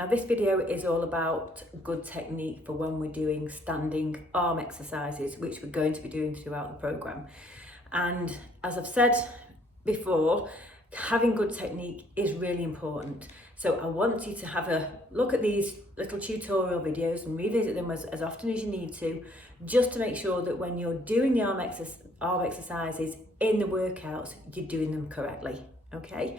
Now this video is all about good technique for when we're doing standing arm exercises, which we're going to be doing throughout the program. And as I've said before, having good technique is really important. So I want you to have a look at these little tutorial videos and revisit them as often as you need to, just to make sure that when you're doing the arm exercises in the workouts, you're doing them correctly, okay?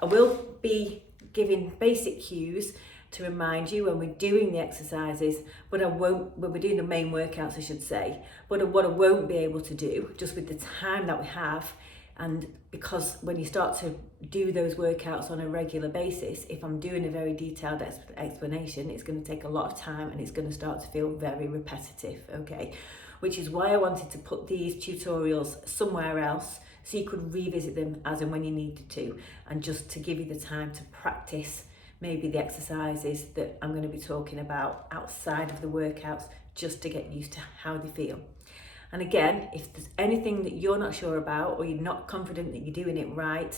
I will be giving basic cues to remind you when we're doing the exercises, but I won't, when we're doing the main workouts I should say, but what I won't be able to do, just with the time that we have, and because when you start to do those workouts on a regular basis, if I'm doing a very detailed explanation, it's going to take a lot of time and it's going to start to feel very repetitive, okay? Which is why I wanted to put these tutorials somewhere else so you could revisit them as and when you needed to, and just to give you the time to practice maybe the exercises that I'm going to be talking about outside of the workouts, just to get used to how they feel. And again, if there's anything that you're not sure about or you're not confident that you're doing it right,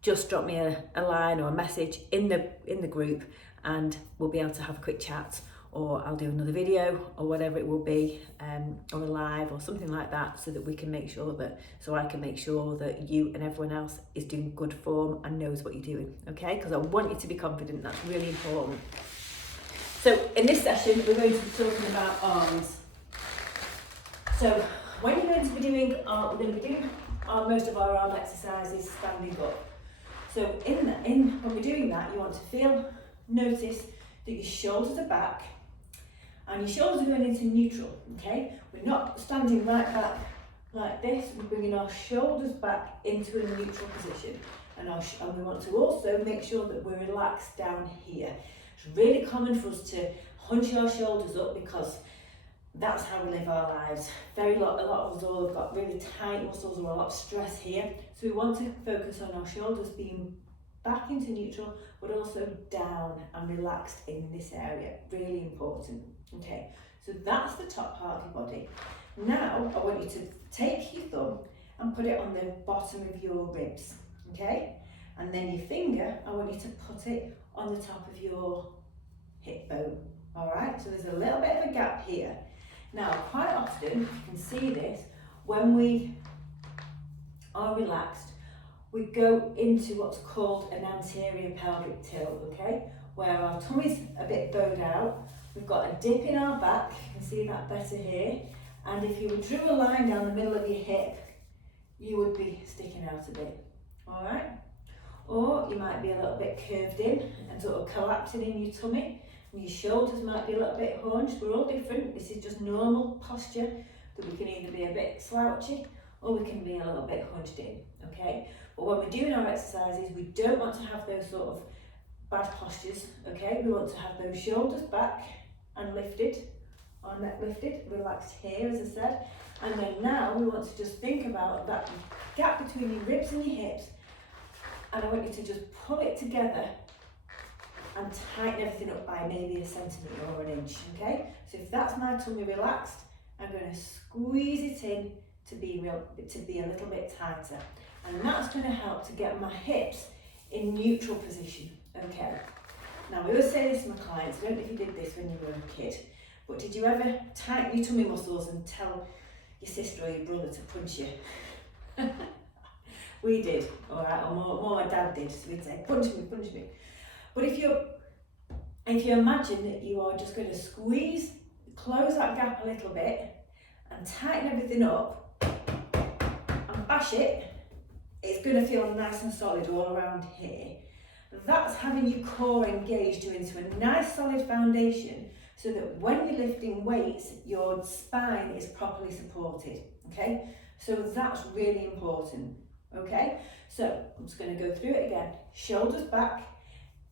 just drop me a line or a message in the group and we'll be able to have a quick chat, or I'll do another video or whatever it will be, or a live or something like that, so that we can make sure that, so I can make sure that you and everyone else is doing good form and knows what you're doing, okay? Because I want you to be confident, that's really important. So in this session, we're going to be talking about arms. So when you're going to be doing, we're going to be doing most of our arm exercises standing up. So when we're doing that, you want to notice that your shoulders are back and your shoulders are going into neutral, okay? We're not standing right back like this, we're bringing our shoulders back into a neutral position. And we want to also make sure that we're relaxed down here. It's really common for us to hunch our shoulders up because that's how we live our lives. A lot of us all have got really tight muscles or a lot of stress here. So we want to focus on our shoulders being back into neutral, but also down and relaxed in this area. Really important. Okay, so that's the top part of your body. Now I want you to take your thumb and put it on the bottom of your ribs. Okay, and then your finger, I want you to put it on the top of your hip bone. All right, so there's a little bit of a gap here. Now, quite often, you can see this, when we are relaxed, we go into what's called an anterior pelvic tilt, okay? Where our tummy's a bit bowed out, we've got a dip in our back, you can see that better here, and if you drew a line down the middle of your hip, you would be sticking out a bit, all right? Or you might be a little bit curved in and sort of collapsing in your tummy. Your shoulders might be a little bit hunched. We're all different. This is just normal posture, that we can either be a bit slouchy or we can be a little bit hunched in, okay? But when we're doing our exercises, we don't want to have those sort of bad postures, okay? We want to have those shoulders back and lifted, our neck lifted, relaxed here, as I said. And then now we want to just think about that gap between your ribs and your hips, and I want you to just pull it together and tighten everything up by maybe a centimetre or an inch, okay? So if that's my tummy relaxed, I'm going to squeeze it in to be a little bit tighter. And that's going to help to get my hips in neutral position, okay? Now, I always say this to my clients, I don't know if you did this when you were a kid, but did you ever tighten your tummy muscles and tell your sister or your brother to punch you? We did, all right, or more my dad did, so we'd say, punch me, punch me. But if you imagine that you are just going to close that gap a little bit and tighten everything up and bash it, it's going to feel nice and solid all around here. That's having your core engaged you into a nice solid foundation, so that when you're lifting weights, your spine is properly supported, okay? So that's really important, okay? So I'm just going to go through it again. Shoulders back.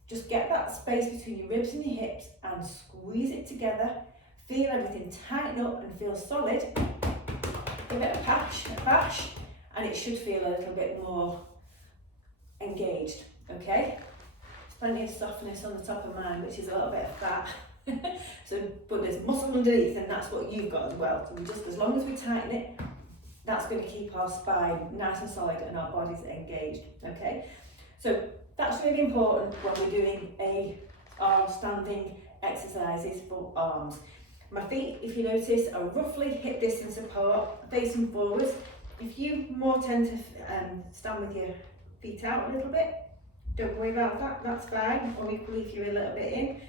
Just get that space between your ribs and your hips and squeeze it together. Feel everything tighten up and feel solid. Give it a bash, and it should feel a little bit more engaged, okay? There's plenty of softness on the top of mine, which is a little bit of fat. But there's muscle underneath, and that's what you've got as well. So just as long as we tighten it, that's going to keep our spine nice and solid and our bodies engaged, okay? So that's really important when we're doing a arm standing exercises for arms. My feet, if you notice, are roughly hip distance apart, facing forwards. If you more tend to stand with your feet out a little bit, don't worry about that, that's fine. Or equally if you're a little bit in,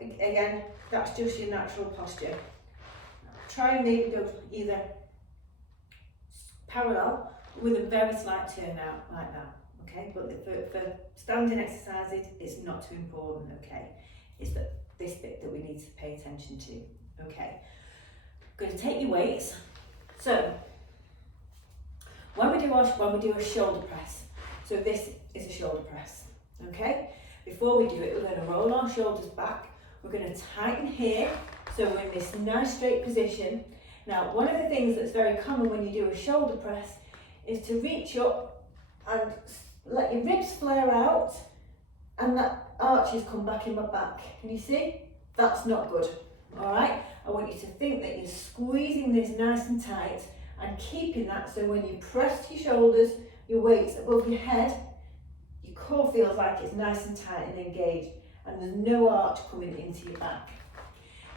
again, that's just your natural posture. Try and maybe go either parallel with a very slight turn out like that, okay? But for standing exercises, it's not too important, okay? It's this bit that we need to pay attention to, okay? Going to take your weights. So when we do a shoulder press, so this is a shoulder press, okay? Before we do it, we're going to roll our shoulders back. We're going to tighten here, so we're in this nice straight position. Now, one of the things that's very common when you do a shoulder press is to reach up and let your ribs flare out and that arches come back in my back. Can you see? That's not good, all right? I want you to think that you're squeezing this nice and tight and keeping that, so when you press your shoulders, your weights above your head, your core feels like it's nice and tight and engaged, and there's no arch coming into your back.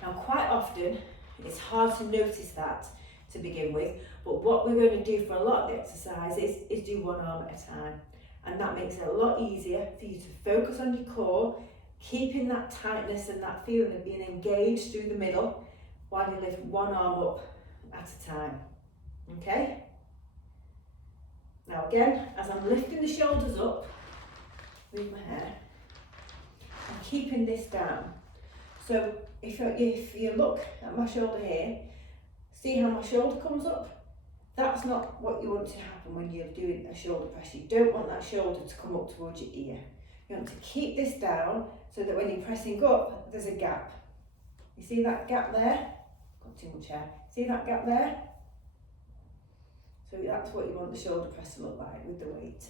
Now, quite often, it's hard to notice that to begin with, but what we're going to do for a lot of the exercises is do one arm at a time, and that makes it a lot easier for you to focus on your core, keeping that tightness and that feeling of being engaged through the middle while you lift one arm up at a time, okay? Now again, as I'm lifting the shoulders up, move my hair, I'm keeping this down. So if you look at my shoulder here, see how my shoulder comes up? That's not what you want to happen when you're doing a shoulder press. You don't want that shoulder to come up towards your ear. You want to keep this down so that when you're pressing up, there's a gap. You see that gap there? Got too much hair. See that gap there? So that's what you want the shoulder press to look like with the weight.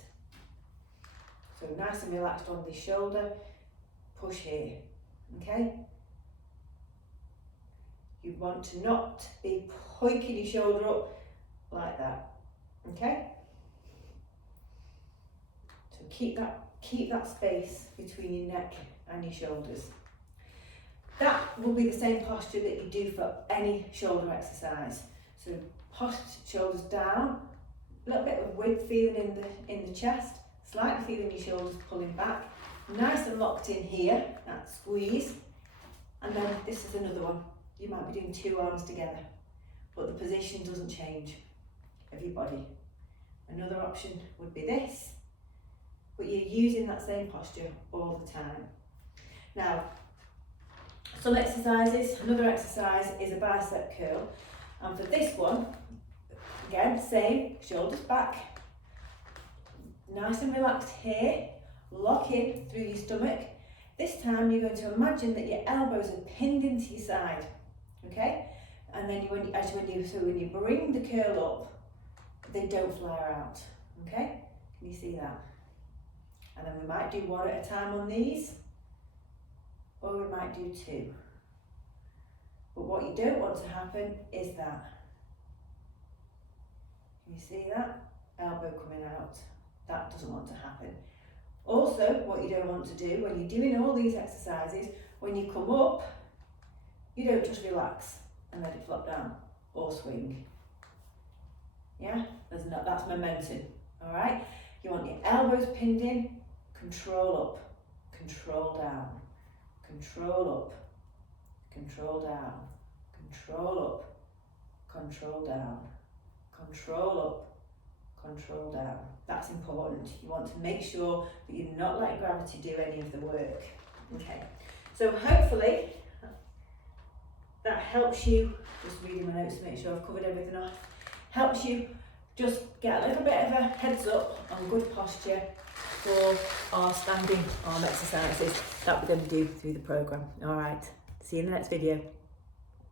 So nice and relaxed on this shoulder, push here, okay? You want to not be poking your shoulder up like that, okay? So keep that space between your neck and your shoulders. That will be the same posture that you do for any shoulder exercise. So shoulders down, a little bit of width feeling in the chest, slightly feeling your shoulders pulling back, nice and locked in here, that squeeze, and then this is another one. You might be doing two arms together, but the position doesn't change of your body. Another option would be this, but you're using that same posture all the time. Now, some exercises, another exercise is a bicep curl, and for this one, again, same, shoulders back, nice and relaxed here, lock in through your stomach. This time you're going to imagine that your elbows are pinned into your side, okay? And then when you bring the curl up, they don't flare out, okay? Can you see that? And then we might do one at a time on these, or we might do two. But what you don't want to happen is that. Can you see that? Elbow coming out. That doesn't want to happen. Also, what you don't want to do when you're doing all these exercises, when you come up, you don't just relax and let it flop down or swing. Yeah, that's momentum, all right? You want your elbows pinned in, control up, control down, control up, control down, control up, control down, control up, control down. That's important. You want to make sure that you're not letting gravity do any of the work. Okay, so hopefully that helps you, just reading my notes to make sure I've covered everything off, helps you just get a little bit of a heads up on good posture for our standing arm exercises that we're going to do through the programme. All right, see you in the next video.